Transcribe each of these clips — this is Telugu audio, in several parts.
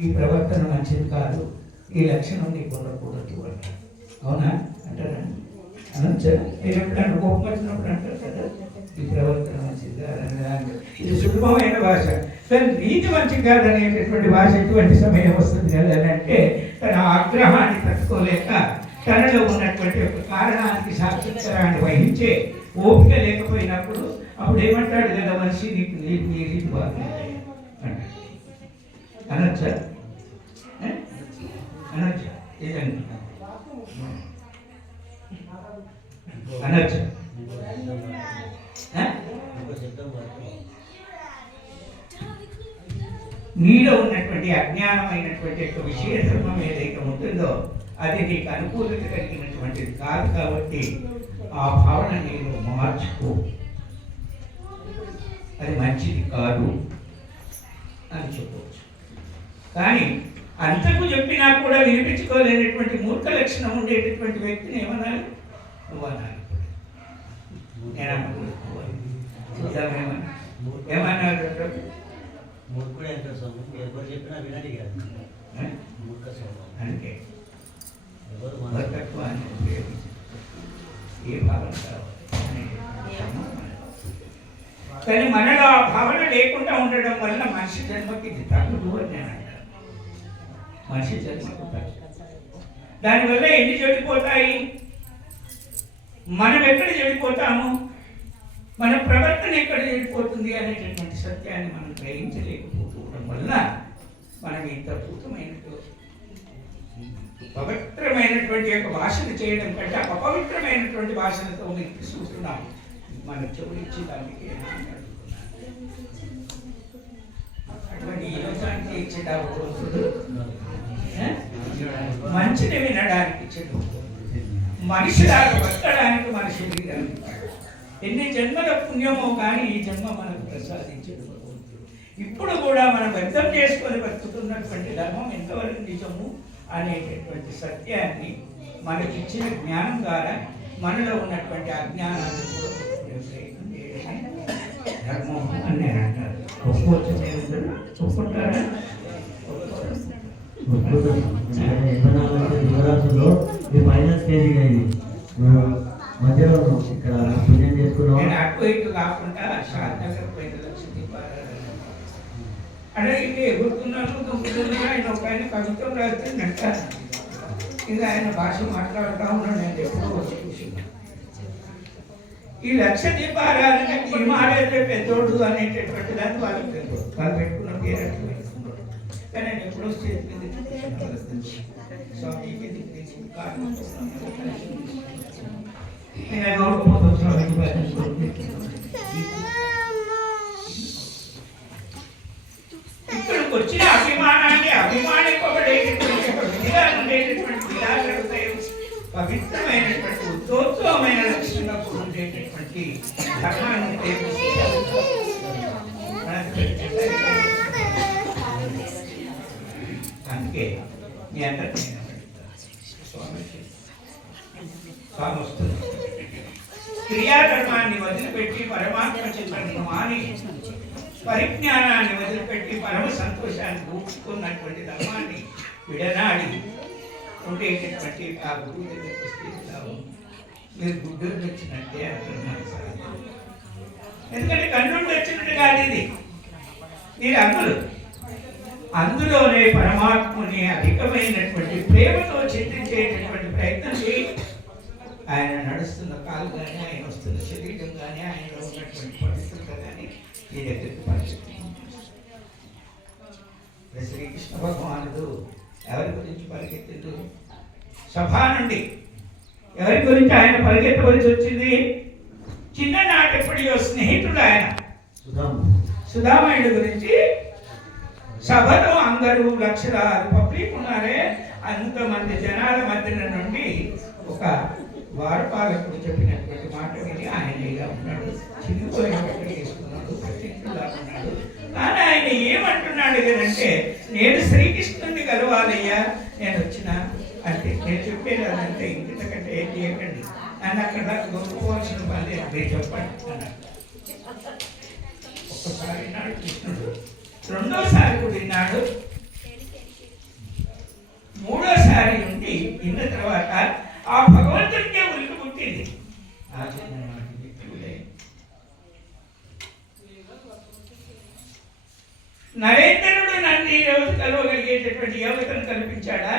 ఈ ప్రవర్తన మంచిది కాదు. ఈ లక్షణం నీకు ఉండకూడదు అంటారు. అవునా? అంటారా? అనొచ్చా మీరు ఎప్పుడన్నా కోపం వచ్చినప్పుడు అంటారు కదా. ఈ ప్రవర్తన మంచిది కాదని ఇది సులభమైన భాష. కానీ నీతి మంచిది కాదనేటటువంటి భాష ఎటువంటి సమయం వస్తుంది కదా అంటే తన ఆగ్రహాన్ని తట్టుకోలేక తనలో ఉన్నటువంటి ఒక కారణానికి సాక్షాత్కారాన్ని వహించే ఓపిక లేకపోయినప్పుడు అప్పుడు ఏమంటాడు కదా మనిషి నీకు నీకు నీ రీతి బాగుంది. అనొచ్చా ఏ? అనొచ్చా ఏదండి అనొచ్చా ఉన్నటువంటి అజ్ఞానమైనటువంటి యొక్క విశేషత్వం ఏదైతే ఉంటుందో అది నీకు అనుకూలత కలిగినటువంటిది కాదు కాబట్టి ఆ భావన నేను మార్చుకో. అది మంచిది కాదు అని చెప్పవచ్చు. కానీ అంతకు చెప్పినా కూడా వినిపించుకోలేనటువంటి మూర్ఖ లక్షణం ఉండేటటువంటి వ్యక్తిని ఏమనాలి? నువ్వు అనాలి నేను అనకూడదు నువ్వు అనాలి. చూద్దాం ఏమన్నా ఏమన్నారు డాక్టర్? మూర్ఖుడు ఎంత స్వభావం ఎవరు చెప్పినా వినది కాదు? మూర్ఖ స్వభావం. అంటే ఎవరు మూర్ఖత్వాన్ని ఉపయోగించి ఏ భావన కానీ మనలో ఆ భావన లేకుండా ఉండడం వల్ల మనిషి జన్మకి ఇది తగ్గదు అని నేను మనిషి దానివల్ల ఎన్ని చెడిపోతాయి మనం ఎక్కడ చెడిపోతాము? మన ప్రవర్తన ఎక్కడ చెడిపోతుంది అనేటటువంటి సత్యాన్ని మనం గ్రహించలేకపోవడం వల్ల మనం ఇంత అద్భుతమైనటువంటి పవిత్రమైనటువంటి యొక్క భాషను చేయడం కంటే అపవిత్రమైనటువంటి భాషలతో మీకు చూస్తున్నాం మన చెవులిచ్చి దానికి అటువంటి మంచిని వినడానికి చెడు మనిషిలాగా బతకడానికి మన శరీరాన్ని ఎన్ని జన్మల పుణ్యమో కానీ ఈ జన్మ మనకు ప్రసాదించడు ఇప్పుడు కూడా మనం వ్యర్థం చేసుకొని బతుకుతున్నటువంటి ధర్మం ఎంతవరకు నిజము అనేటటువంటి సత్యాన్ని మనకిచ్చిన జ్ఞానం ద్వారా మనలో ఉన్నటువంటి అజ్ఞానాన్ని అంటాను ఒప్పుకోవచ్చు మీరు యువరాజులో ఈ ఫైనల్ స్టేజ్ ఇది మధ్యలో ఇక్కడ పుణ్యం అటు ఇటు కాకుండా పోయిన ఇది ఎగురుతున్నాను ఆయన ఒక ఆయన కవిత్వం రాస్తుందంట ఇది ఆయన భాష మాట్లాడుతూ ఉన్నాడు నేను ఎప్పుడు వచ్చి ఈ లక్ష దీపారాధన ఈ మాడైతే పెద్దోడు అనేటటువంటి దాన్ని వాళ్ళు తెలియదు వాళ్ళు పెట్టుకున్న పేరు కానీ నేను ఎప్పుడో స్టేజ్ స్వామి ఇక్కడికి వచ్చిన అభిమానాన్ని అభిమానింపబడేటటువంటి ఒక విధిగా ఉండేటటువంటి విధానం పవిత్రమైనటువంటి ఉత్తోత్సవమైన లక్షణంలో ఉండేటటువంటి ధర్మాన్ని అందుకే మీ అందరికీ నేను స్వామి స్వామి వస్తుంది. క్రియాధర్మాన్ని వదిలిపెట్టి పరమాత్మ చింతనను మాని పరిజ్ఞానాన్ని వదిలిపెట్టి పరమ సంతోషాన్ని ఊపుకున్నటువంటి ధర్మాన్ని విడనాడి ఉండేటటువంటి ఆ గురువు దగ్గరికి మీరు గుడ్డలు తెచ్చినట్టే అంటున్నాను సార్. ఎందుకంటే కన్నుండి వచ్చినట్టు కాదు ఇది. మీరు అందులో అందులోనే పరమాత్మని అధికమైనటువంటి ప్రేమతో చింతించేటటువంటి ప్రయత్నం చేయి. ఆయన నడుస్తున్న కాలు కానీ ఆయన వస్తున్న శరీరం కానీ ఆయనలో ఉన్నటువంటి పరిస్థితులు కానీ ఈ దగ్గరికి పరిస్థితి శ్రీకృష్ణ భగవానుడు ఎవరి గురించి పరిగెత్తిండు సభా నుండి. ఎవరి గురించి ఆయన పరిగెత్తవలసి వచ్చింది? చిన్ననాటప్పుడి స్నేహితుడు ఆయన. సుధాం సుధామయుడు గురించి సభలో అందరూ లక్షలాది పబ్లిక్ ఉన్నారే. అంతమంది జనాల మధ్యన నుండి ఒక వారపాలకుడు చెప్పినటువంటి మాట విని ఆయన ఇలా ఉన్నాడు. ప్రత్యేకంగా ఉన్నాడు కానీ ఆయన ఏమంటున్నాడు అంటే నేను శ్రీకృష్ణుని కలవాలయ్యా నేను వచ్చిన అంటే నేను చెప్పేదానంటే ఇంతకంటే ఏం చేయకండి నన్ను అక్కడ నాకు గొప్పవలసిన వాళ్ళు అదే చెప్పండి అన్నాడు. ఒక్కసారి విన్నాడు కృష్ణుడు. రెండోసారి కూడా విన్నాడు. మూడోసారి ఉండి విన్న తర్వాత ఆ భగవంతుడికే ఉల్లి పుట్టింది. నరేంద్రుడు నన్ను ఈ రోజు కలవగలిగేటటువంటి యోగ్యతను కల్పించాడా?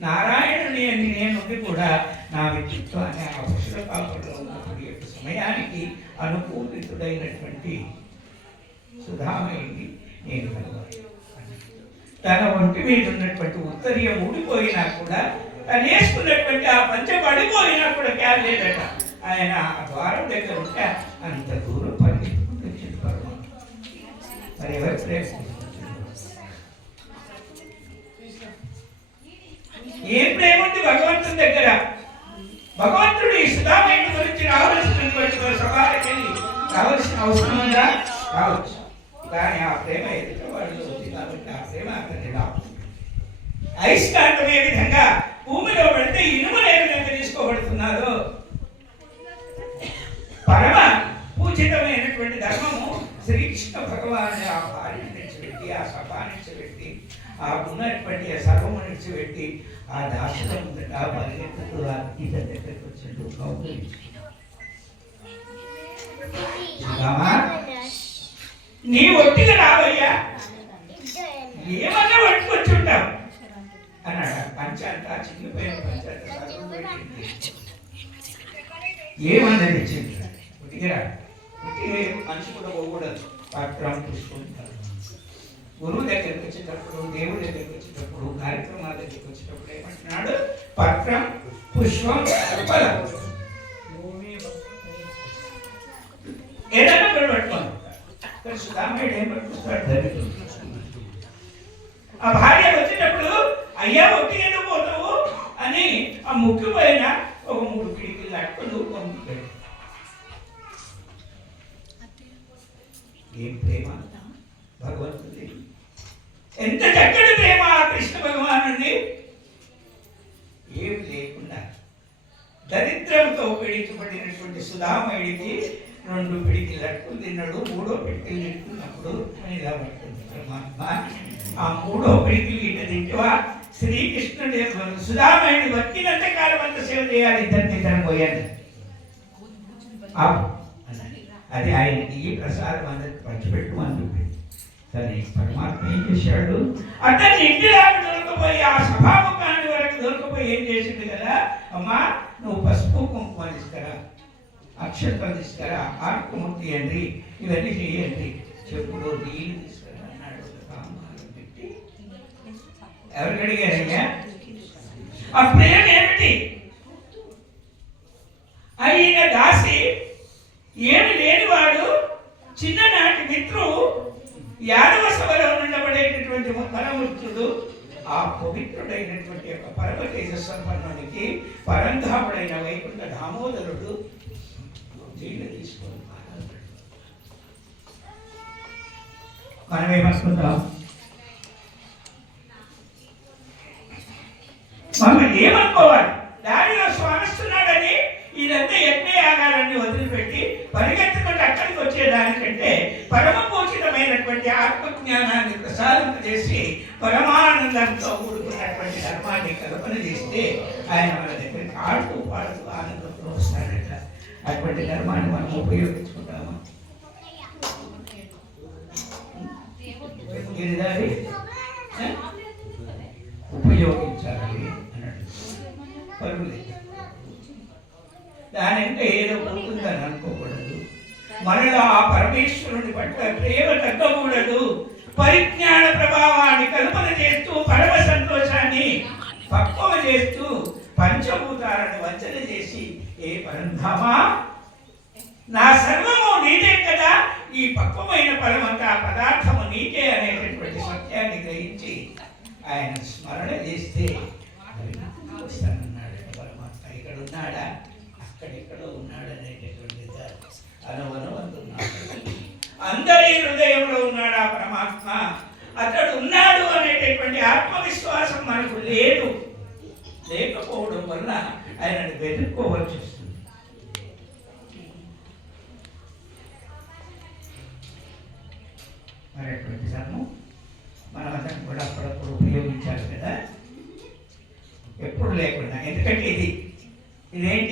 నారాయణుని అని నేనుండి కూడా నా వ్యక్తిత్వాన్ని ఆ పశుల పాపంలో ఉన్నప్పుడు యొక్క సమయానికి అనుకూలితుడైనటువంటి సుధామయుని నేను కలవాలి. తన ఒంటి మీద ఉన్నటువంటి ఉత్తరీయం ఊడిపోయినా కూడా తను వేసుకున్నటువంటి ఆ పంచ పడిపోయినా కూడా క్యాన్ లేదట ఆయన ఆ ద్వారం దగ్గర ఉంటే అంత దూరం ఏం ప్రేమ ఉంది భగవంతుని దగ్గర. భగవంతుడు ఈ సుధామయుడి గురించి రావలసినటువంటి ఒక రావాల్సిన అవసరం ఉందా? రావచ్చు. కానీ ఆ ప్రేమ ఎదుట వాళ్ళు కాబట్టి ఆ ప్రేమ అతన్ని రావచ్చు అయస్కాంతం ఏ విధంగా భూమిలో పడితే ఇనుములు ఏ విధంగా తీసుకోబడుతున్నారో? పరమ పూజితమైన కృష్ణ భగవాను ఆ భార్య నిలిచిపెట్టి ఆ సభ నిలిచిపెట్టి ఆ ఉన్నటువంటి ఆ సర్వము నిలిచిపెట్టి ఆ దాసుల ముందట పరిగెత్తుతూ ఆ గీత దగ్గరికి వచ్చిండు నీ ఒట్టిగా రావయ్యా. ఏమన్నా పట్టుకొచ్చి ఉంటావు అన్నాడు. పంచాంత చిన్నపోయిన పంచాంత సర్వం పెట్టింది. ఏమన్నది ఇచ్చింది ఒట్టిగా ఒట్టిగా మనిషి కూడా పోకూడదు. పత్రం పుష్పుంటారు గురువు దగ్గరికి వచ్చేటప్పుడు దేవుడి దగ్గరికి వచ్చేటప్పుడు కార్యక్రమాల దగ్గరికి వచ్చేటప్పుడు ఏమంటున్నాడు? పత్రం పుష్పం ఫలం ఏదైనా ఒకటి పట్టుకోండి. కానీ సుధామయుడు ఏం పట్టుకుంటాడు? ఆ భార్య వచ్చేటప్పుడు అయ్యా ఒకటి ఎందుకు పోతావు? అని ఆ ముక్కు పైన ఒక మూడు కిటికీలు అట్టుకుని ఏం ప్రేమ? భగవంతుడి ఎంత చక్కటి ప్రేమ కృష్ణ భగవానుడి ఏమి లేకుండా దరిద్రంతో పీడించబడినటువంటి సుధామయుడికి రెండు పిడికి లట్టు తిన్నాడు మూడో పిడికిలు తింటున్నప్పుడు అని ఇలా పడుతుంది పరమాత్మ. ఆ మూడో పిడికిలు ఇట తింటవా? శ్రీకృష్ణుడి సుధామయుడి వచ్చినంత కాలం అంత సేవ చేయాలి ఇద్దరు తింటాను పోయాను అన్నాడు. అది ఆయనకి ఈ ప్రసాదం అందరికి పంచిపెట్టమని చెప్పింది సరే పరమాత్మ ఏం చేశాడు? అతన్ని ఇంటి దాకా దొరకపోయి ఆ సభాముఖాన్ని వరకు దొరకపోయి ఏం చేసిండు కదా? అమ్మా నువ్వు పసుపు కుంకుమ తీసుకురా అక్షంతలు తీసుకురా ఆకుము తీయండి ఇవన్నీ చేయండి. చెప్పులు నీళ్ళు తీసుకురా అన్నాడు పెట్టి. ఎవరికి అడిగారయ్యా? ఆ ప్రేమ ఏమిటి? అయ్యి ఉండబడేటటువంటి ఆ పవిత్రుడైనటువంటి యొక్క పరమ తేజ సంపన్నునికి పరంధాముడైన వైకుంఠ దామోదరుడు నీళ్ళు తీసుకొని పారాడు. మనం ఏమనుకుంటాం మనం ఏమనుకోవాలి పరమానందంతో కూడుకున్నటువంటి ధర్మాన్ని కల్పన చేస్తే ఆయన మన దగ్గరికి ఆడుతూ పాడుతూ ఆనందంతో వస్తాడట. అటువంటి ధర్మాన్ని మనం ఉపయోగించుకుంటాము? ఇది ఉపయోగించాలి అన్నాడు. పరుగులే దానంటే ఏదో పోతుందని అనుకోకూడదు. మనలో ఆ పరమేశ్వరుని పట్ల ప్రేమ తగ్గకూడదు. పరిజ్ఞాన ప్రభావాన్ని కల్పన చేస్తూ పరమ సంతోషాన్ని పక్వమ చేస్తూ పంచభూతాలను వంచన చేసి ఏ పరంధామా నా సర్వము నీదే కదా ఈ పక్వమైన పరమంతా పదార్థము నీకే అనేటటువంటి సత్యాన్ని గ్రహించి ఆయన స్మరణ చేస్తే వస్తానన్నాడు పరమాత్మ. ఇక్కడ ఉన్నాడా? అక్కడెక్కడో ఉన్నాడు అనేటటువంటి అంటున్నాడు అందరి హృదయంలో ఉన్నాడు ఆ పరమాత్మ. అతడు ఉన్నాడు అనేటటువంటి ఆత్మవిశ్వాసం మనకు లేదు. లేకపోవడం వల్ల ఆయనను వెతుక్కోవాల్సి వస్తుంది. మరి అటువంటి ధర్మం మనం అతను కూడా అప్పుడప్పుడు ఉపయోగించాలి కదా. ఎప్పుడు లేకుండా. ఎందుకంటే ఇది ఇదేంటి?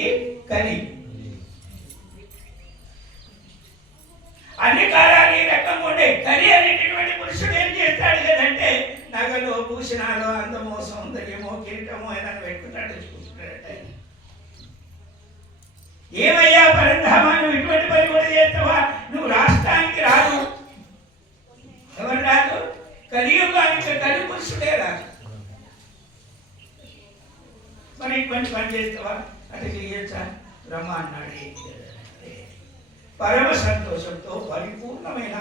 కలియుగానికి కలి పురుషుడే రాదు మరి ఇటువంటి పని చేస్తావా? అట్లా చేయొచ్చా బ్రహ్మ అన్నాడు పరమ సంతోషంతో పరిపూర్ణమైన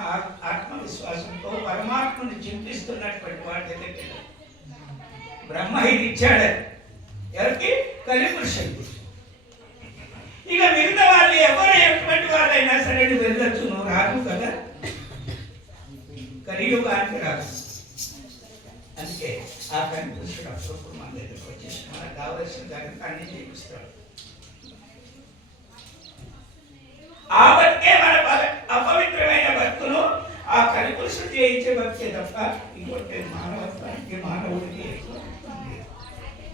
ఆత్మవిశ్వాసంతో పరమాత్మని చింతిస్తున్నటువంటి వాడి దగ్గరికి బ్రహ్మ ఇది ఇచ్చాడు. ఎవరికి? కలి పురుషుడు ఇక మిగతా వాళ్ళు ఎవరు ఎటువంటి వాళ్ళైనా సరే నువ్వు వెళ్ళొచ్చు నువ్వు రాదు కదా. కలియుగానికి రాదు అందుకే ఆ పని కనిపించడం అప్పుడప్పుడు మన దగ్గరకు వచ్చేసి మనకు కావలసిన దానికి అన్ని చేపిస్తాడు. ఆ బతికే మన అపవిత్రమైన భక్తులు ఆ కలిపురుషుడు చేయించే భక్తే తప్ప ఇంకొకటి మానవత్వానికి మానవుడికి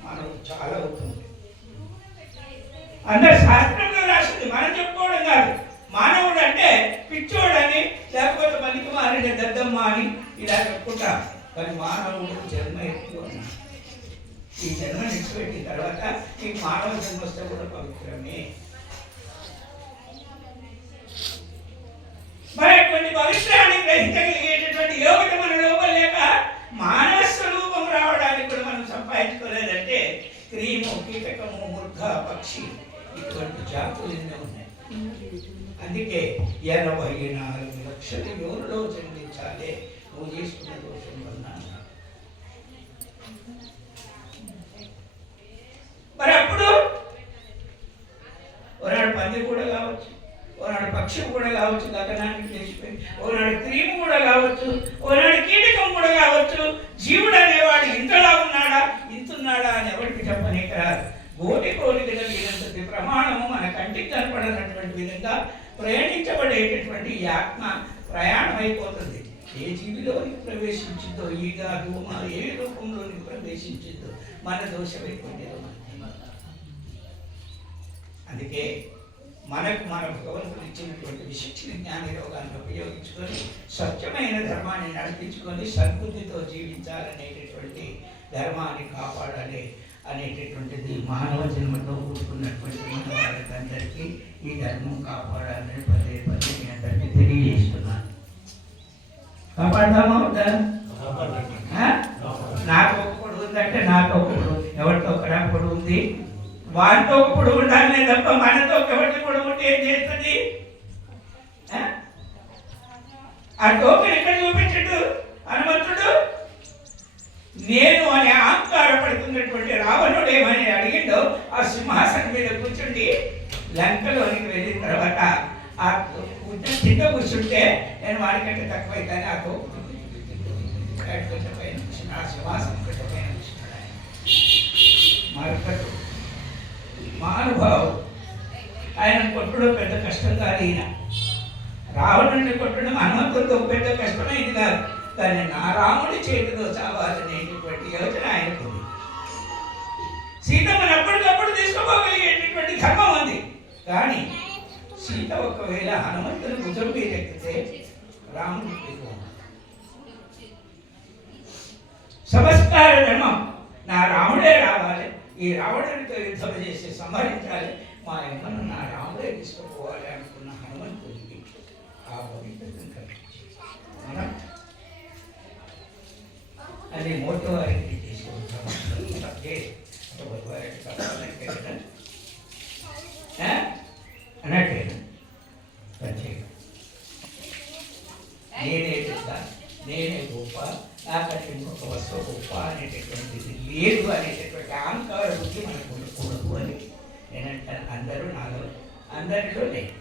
మానవుడు చాలా అవుతుంది అందరు శాస్త్రంలో రాసింది మనం చెప్పుకోవడం కాదు. మానవుడు అంటే పిచ్చోడు అని ఇలా చెప్పుకుంటా కానీ మానవుడు జన్మ ఎక్కువ ఈ జన్మ నిలిచిపెట్టిన తర్వాత ఈ మానవ జన్మ వస్తే కూడా పవిత్రమే. మరి అటువంటి పవిత్రాన్ని గ్రహించగలిగేటటువంటి యోగత మన లోపల లేక మానవ స్వరూపం రావడానికి కూడా మనం సంపాదించుకోలేదంటే క్రీము కీటకము ముర్ఘ పక్షి ఇటువంటి జాతులు ఎన్నో ఉన్నాయి. అందుకే ఎనభై నాలుగు లక్షల యోనులో చెందించాలి నువ్వు చేసుకున్న దోషం వల్ల. మరి అప్పుడు ఒకనాడు పంది కూడా కావచ్చు ఒకనాడు పక్షి కూడా కావచ్చు గగనానికి లేచిపోయి ఒకనాడు క్రీము కూడా కావచ్చు ఒకనాడు కీటకం కూడా కావచ్చు జీవుడు అనేవాడు ఇంతలా ఉన్నాడా ఇంతున్నాడా అని ఎవరికి చెప్పనీకి రాదు. గోటి కోరిక కలిగినంత ప్రమాణము మన కంటికి కనపడనటువంటి విధంగా ప్రయాణించబడేటటువంటి ఈ ఆత్మ ప్రయాణం అయిపోతుంది ఏ జీవిలోనికి ప్రవేశించిందో ఈగ దూమ ఏ రూపంలోనికి ప్రవేశించిందో మన దోషమైపోయింది అందుకే మనకు మన భగవంతుడు ఇచ్చినటువంటి విశిక్షణ జ్ఞాన యోగాన్ని ఉపయోగించుకొని స్వచ్ఛమైన ధర్మాన్ని నడిపించుకొని సద్బుద్ధితో జీవించాలనేటటువంటి ధర్మాన్ని కాపాడాలి. అనేటటువంటిది మానవ జన్మతో కూడుకున్నటువంటి వాళ్ళకందరికీ ఈ ధర్మం కాపాడాలని పదే పదే మీ అందరికీ తెలియజేస్తున్నాను. కాపాడదామా వద్దా? నాకు ఒక పొడుగు ఉందంటే నాకు ఒక పొడుగు ఎవరితో ఒక పొడుగు ఉంది? వారితో ఒక పొడుగు ఉండాలనే తప్ప మనతో ఎవరికి పొడుగు ఉంటే ఏం చేస్తుంది? ఆ? టోకెన్ ఎక్కడ చూపి నేను అని అహంకారపడుతున్నటువంటి రావణుడు ఏమని అడిగిండో. ఆ సింహాసనం మీద కూర్చుండి లంకలోనికి వెళ్ళిన తర్వాత ఆ కూర్చొని కింద కూర్చుంటే నేను వాడికంటే తక్కువైతే ఆ తోపు పైన ఆ సింహాసనం కొంచెం పైన మరొకటి మహానుభావుడు ఆయన కొట్టడం పెద్ద కష్టం కాదు ఈయన. రావణుడిని కొట్టడం హనుమంతుడితో పెద్ద కష్టమైంది కాదు. కానీ నా రాముడి చేతిలో చావాలనేటటువంటి యోచన ఆయనకు ఉంది. సీతమ్మని అప్పటికప్పుడు తీసుకోగలిగేటటువంటి ధర్మం ఉంది. కానీ సీత ఒకవేళ హనుమంతుని భుజం మీద ఎక్కితే రాముడి సమస్కార ధర్మం. నా రాముడే రావాలి ఈ రావణుడితో యుద్ధం చేసి సంహరించాలి మా యమ్మను నా రాముడే తీసుకుపోవాలి అనుకున్న హనుమంతుడికి ఆ పవిత్రతను అది మోటో వారికి తీసుకుంటాం అదే ఒక వారికి కావాలంటే కదా ఆ? అన్నట్టేనా ప్రత్యేకం నేనే పెద్ద నేనే గొప్ప నాకంటే ఇంకొక వస్తువు గొప్ప అనేటటువంటిది లేదు అనేటటువంటి అహంకార బుద్ధి మనకు ఉండకూడదు అని నేనంటాను అందరూ నాలో అందరిలో లేదు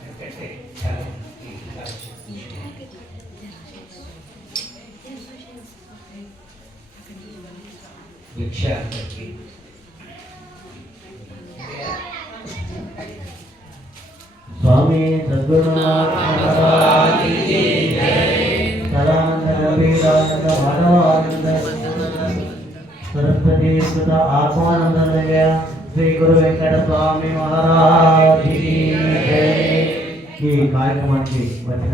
ఎందుకంటే చాలా మంది ఇలా చెప్తున్నారు. భిక్ష అందరికీ స్వామి సద్గురునాథ సరస్వతి సుత ఆత్మానందనయ శ్రీ గురు వెంకట స్వామి మహారాజ్. ఈ కార్యక్రమానికి వచ్చిన